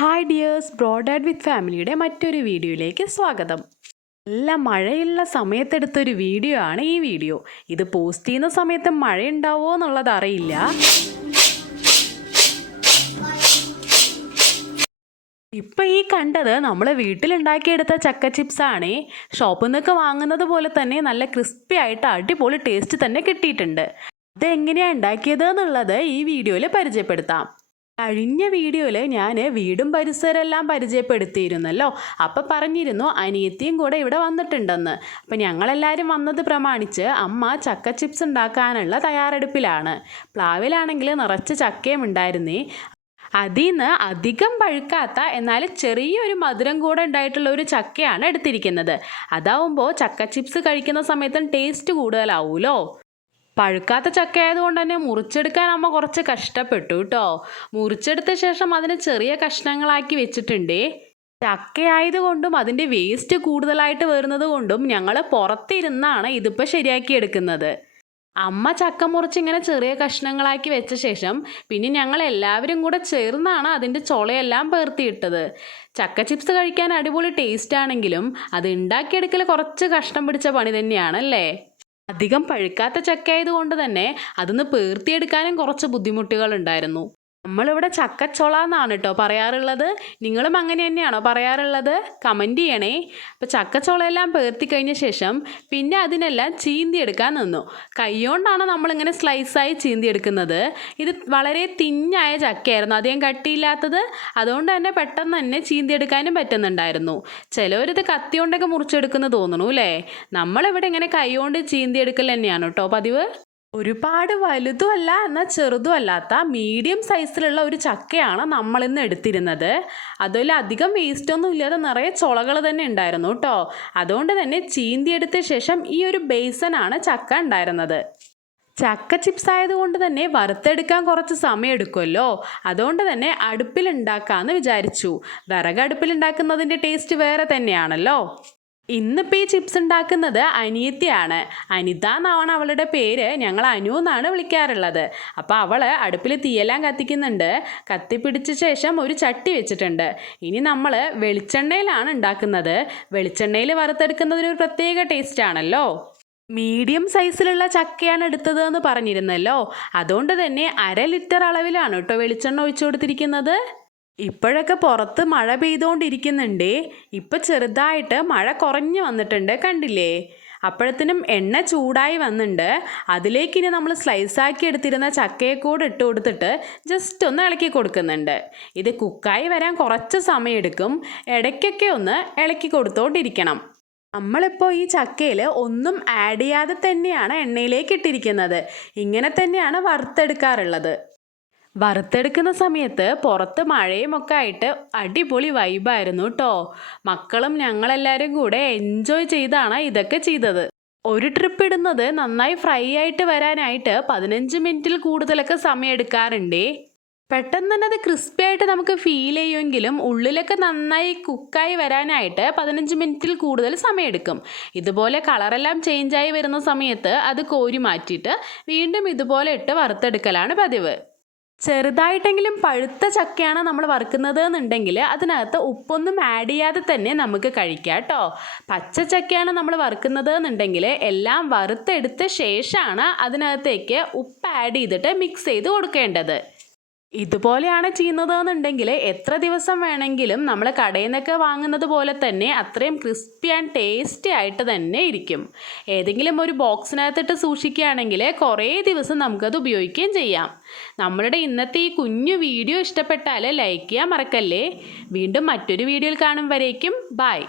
Hi dears, ബ്രോഡാഡ് വിത്ത് ഫാമിലിയുടെ മറ്റൊരു വീഡിയോയിലേക്ക് സ്വാഗതം. നല്ല മഴയുള്ള സമയത്തെടുത്തൊരു വീഡിയോ ആണ് ഈ വീഡിയോ. ഇത് പോസ്റ്റ് ചെയ്യുന്ന സമയത്ത് മഴയുണ്ടാവുമോ എന്നുള്ളത് അറിയില്ല. ഇപ്പം ഈ കണ്ടത് നമ്മൾ വീട്ടിലുണ്ടാക്കിയെടുത്ത ചക്ക ചിപ്സ് ആണ്. ഷോപ്പിൽ നിന്നൊക്കെ വാങ്ങുന്നത് പോലെ തന്നെ നല്ല ക്രിസ്പി ആയിട്ട് അടിപൊളി ടേസ്റ്റ് തന്നെ കിട്ടിയിട്ടുണ്ട്. അതെങ്ങനെയാണ് ഉണ്ടാക്കിയത് എന്നുള്ളത് ഈ വീഡിയോയിൽ പരിചയപ്പെടുത്താം. കഴിഞ്ഞ വീഡിയോയിൽ ഞാൻ വീടും പരിസരം എല്ലാം പരിചയപ്പെടുത്തിയിരുന്നല്ലോ. അപ്പം പറഞ്ഞിരുന്നു അനിയത്തിയും കൂടെ ഇവിടെ വന്നിട്ടുണ്ടെന്ന്. അപ്പം ഞങ്ങളെല്ലാവരും വന്നത് പ്രമാണിച്ച് അമ്മ ചക്ക ചിപ്സ് ഉണ്ടാക്കാനുള്ള തയ്യാറെടുപ്പിലാണ്. പ്ലാവിലാണെങ്കിൽ നിറച്ച് ചക്കയും ഉണ്ടായിരുന്നേ. അതിൽ നിന്ന് അധികം പഴുക്കാത്ത എന്നാൽ ചെറിയൊരു മധുരം കൂടെ ഉണ്ടായിട്ടുള്ള ഒരു ചക്കയാണ് എടുത്തിരിക്കുന്നത്. അതാവുമ്പോൾ ചക്ക ചിപ്സ് കഴിക്കുന്ന സമയത്തും ടേസ്റ്റ് കൂടുതലാവുമല്ലോ. പഴുക്കാത്ത ചക്ക ആയതുകൊണ്ട് തന്നെ മുറിച്ചെടുക്കാൻ അമ്മ കുറച്ച് കഷ്ടപ്പെട്ടു കേട്ടോ. മുറിച്ചെടുത്ത ശേഷം അതിന് ചെറിയ കഷ്ണങ്ങളാക്കി വെച്ചിട്ടുണ്ടേ. ചക്കയായതുകൊണ്ടും അതിൻ്റെ വേസ്റ്റ് കൂടുതലായിട്ട് വരുന്നത് കൊണ്ടും ഞങ്ങൾ പുറത്തിരുന്നാണ് ഇതിപ്പോൾ ശരിയാക്കി എടുക്കുന്നത്. അമ്മ ചക്ക മുറിച്ച് ഇങ്ങനെ ചെറിയ കഷ്ണങ്ങളാക്കി വെച്ച ശേഷം പിന്നെ ഞങ്ങൾ എല്ലാവരും കൂടെ ചേർന്നാണ് അതിൻ്റെ ചുളയെല്ലാം പേർത്തിയിട്ടത്. ചക്ക ചിപ്സ് കഴിക്കാൻ അടിപൊളി ടേസ്റ്റ് ആണെങ്കിലും അത് ഉണ്ടാക്കിയെടുക്കൽ കുറച്ച് കഷ്ടം പിടിച്ച പണി തന്നെയാണല്ലേ. അധികം പഴുക്കാത്ത ചക്ക ആയതുകൊണ്ട് തന്നെ അതൊന്ന് പേർത്തിയെടുക്കാനും കുറച്ച് ബുദ്ധിമുട്ടുകൾ ഉണ്ടായിരുന്നു. നമ്മളിവിടെ ചക്കച്ചൊള എന്നാണ് കേട്ടോ പറയാറുള്ളത്. നിങ്ങളും അങ്ങനെ തന്നെയാണോ പറയാറുള്ളത്? കമൻറ്റ് ചെയ്യണേ. അപ്പോൾ ചക്കച്ചൊളയെല്ലാം പേർത്തി കഴിഞ്ഞ ശേഷം പിന്നെ അതിനെല്ലാം ചീന്തിയെടുക്കാൻ നിന്നു. കൈകൊണ്ടാണ് നമ്മളിങ്ങനെ സ്ലൈസായി ചീന്തിയെടുക്കുന്നത്. ഇത് വളരെ തിന്നായ ചക്കയായിരുന്നു, അധികം കട്ടിയില്ലാത്തത്. അതുകൊണ്ട് തന്നെ പെട്ടെന്ന് തന്നെ ചീന്തിയെടുക്കാനും പറ്റുന്നുണ്ടായിരുന്നു. ചിലവരിത് കത്തി കൊണ്ടൊക്കെ മുറിച്ചെടുക്കുന്നു തോന്നുന്നു അല്ലേ. നമ്മളിവിടെ ഇങ്ങനെ കൈ കൊണ്ട് ചീന്തിയെടുക്കൽ തന്നെയാണ് കേട്ടോ പതിവ്. ഒരുപാട് വലുതുമല്ല എന്നാൽ ചെറുതുമല്ലാത്ത മീഡിയം സൈസിലുള്ള ഒരു ചക്കയാണ് നമ്മളിന്ന് എടുത്തിരുന്നത്. അതുപോലെ അധികം വേസ്റ്റൊന്നും ഇല്ലാതെ നിറയെ ചുളകൾ തന്നെ ഉണ്ടായിരുന്നു കേട്ടോ. അതുകൊണ്ട് തന്നെ ചീന്തിയെടുത്ത ശേഷം ഈ ഒരു ബേസനാണ് ചക്ക ഉണ്ടായിരുന്നത്. ചക്ക ചിപ്സ് ആയതുകൊണ്ട് തന്നെ വറുത്തെടുക്കാൻ കുറച്ച് സമയം എടുക്കുമല്ലോ. അതുകൊണ്ട് തന്നെ അടുപ്പിലുണ്ടാക്കാമെന്ന് വിചാരിച്ചു. വിറകടുപ്പിലുണ്ടാക്കുന്നതിൻ്റെ ടേസ്റ്റ് വേറെ തന്നെയാണല്ലോ. ഇന്നിപ്പോൾ ഈ ചിപ്സ് ഉണ്ടാക്കുന്നത് അനിയത്തിയാണ്. അനിത എന്നാണ് അവളുടെ പേര്. ഞങ്ങൾ അനു എന്നാണ് വിളിക്കാറുള്ളത്. അപ്പോൾ അവൾ അടുപ്പിൽ തീയെല്ലാം കത്തിക്കുന്നുണ്ട്. കത്തിപ്പിടിച്ച ശേഷം ഒരു ചട്ടി വെച്ചിട്ടുണ്ട്. ഇനി നമ്മൾ വെളിച്ചെണ്ണയിലാണ് ഉണ്ടാക്കുന്നത്. വെളിച്ചെണ്ണയിൽ വറുത്തെടുക്കുന്നതിന് ഒരു പ്രത്യേക ടേസ്റ്റ് ആണല്ലോ. മീഡിയം സൈസിലുള്ള ചക്കയാണ് എടുത്തത് എന്ന് പറഞ്ഞിരുന്നല്ലോ. അതുകൊണ്ട് തന്നെ 1/2 ലിറ്റർ അളവിലാണ് കേട്ടോ വെളിച്ചെണ്ണ ഒഴിച്ചു കൊടുത്തിരിക്കുന്നത്. ഇപ്പോഴൊക്കെ പുറത്ത് മഴ പെയ്തുകൊണ്ടിരിക്കുന്നുണ്ടേ. ഇപ്പം ചെറുതായിട്ട് മഴ കുറഞ്ഞു വന്നിട്ടുണ്ട്, കണ്ടില്ലേ. അപ്പോഴത്തേനും എണ്ണ ചൂടായി വന്നിട്ടുണ്ട്. അതിലേക്കിനി നമ്മൾ സ്ലൈസാക്കി എടുത്തിരുന്ന ചക്കയെ കൂടെ ഇട്ട് കൊടുത്തിട്ട് ജസ്റ്റ് ഒന്ന് ഇളക്കി കൊടുക്കുന്നുണ്ട്. ഇത് കുക്കായി വരാൻ കുറച്ച് സമയമെടുക്കും. ഇടയ്ക്കൊക്കെ ഒന്ന് ഇളക്കി കൊടുത്തോണ്ടിരിക്കണം. നമ്മളിപ്പോൾ ഈ ചക്കയിൽ ഒന്നും ആഡ് ചെയ്യാതെ തന്നെയാണ് എണ്ണയിലേക്ക് ഇട്ടിരിക്കുന്നത്. ഇങ്ങനെ തന്നെയാണ് വറുത്തെടുക്കാറുള്ളത്. വറുത്തെടുക്കുന്ന സമയത്ത് പുറത്ത് മഴയും ഒക്കെ ആയിട്ട് അടിപൊളി വൈബായിരുന്നു കേട്ടോ. മക്കളും ഞങ്ങളെല്ലാവരും കൂടെ എൻജോയ് ചെയ്താണ് ഇതൊക്കെ ചെയ്തത്. ഒരു ട്രിപ്പ് ഇടുന്നത് നന്നായി ഫ്രൈ ആയിട്ട് വരാനായിട്ട് 15 മിനിറ്റിൽ കൂടുതലൊക്കെ സമയം എടുക്കാറുണ്ടേ. പെട്ടെന്ന് തന്നെ അത് ക്രിസ്പി ആയിട്ട് നമുക്ക് ഫീൽ ചെയ്യുമെങ്കിലും ഉള്ളിലൊക്കെ നന്നായി കുക്കായി വരാനായിട്ട് 15 മിനിറ്റിൽ കൂടുതൽ സമയമെടുക്കും. ഇതുപോലെ കളറെല്ലാം ചേഞ്ചായി വരുന്ന സമയത്ത് അത് കോരി മാറ്റിയിട്ട് വീണ്ടും ഇതുപോലെ ഇട്ട് വറുത്തെടുക്കലാണ് പതിവ്. ചെറുതായിട്ടെങ്കിലും പഴുത്ത ചക്കയാണ് നമ്മൾ വറുക്കുന്നത് എന്നുണ്ടെങ്കിൽ അതിനകത്ത് ഉപ്പൊന്നും ആഡ് ചെയ്യാതെ തന്നെ നമുക്ക് കഴിക്കാം കേട്ടോ. പച്ച ചക്കയാണ് നമ്മൾ വറുക്കുന്നത് എന്നുണ്ടെങ്കിൽ എല്ലാം വറുത്തെടുത്ത ശേഷമാണ് അതിനകത്തേക്ക് ഉപ്പ് ആഡ് ചെയ്തിട്ട് മിക്സ് ചെയ്ത് കൊടുക്കേണ്ടത്. ഇതുപോലെയാണ് ചെയ്യുന്നത് എന്നുണ്ടെങ്കിൽ എത്ര ദിവസം വേണമെങ്കിലും നമ്മൾ കടയിൽ നിന്നൊക്കെ വാങ്ങുന്നത് പോലെ തന്നെ അത്രയും ക്രിസ്പി ആൻഡ് ടേസ്റ്റി ആയിട്ട് തന്നെ ഇരിക്കും. ഏതെങ്കിലും ഒരു ബോക്സിനകത്തിട്ട് സൂക്ഷിക്കുകയാണെങ്കിൽ കുറേ ദിവസം നമുക്കത് ഉപയോഗിക്കുകയും ചെയ്യാം. നമ്മളുടെ ഇന്നത്തെ ഈ കുഞ്ഞു വീഡിയോ ഇഷ്ടപ്പെട്ടാൽ ലൈക്ക് ചെയ്യാൻ മറക്കല്ലേ. വീണ്ടും മറ്റൊരു വീഡിയോയിൽ കാണും വരേക്കും ബൈ.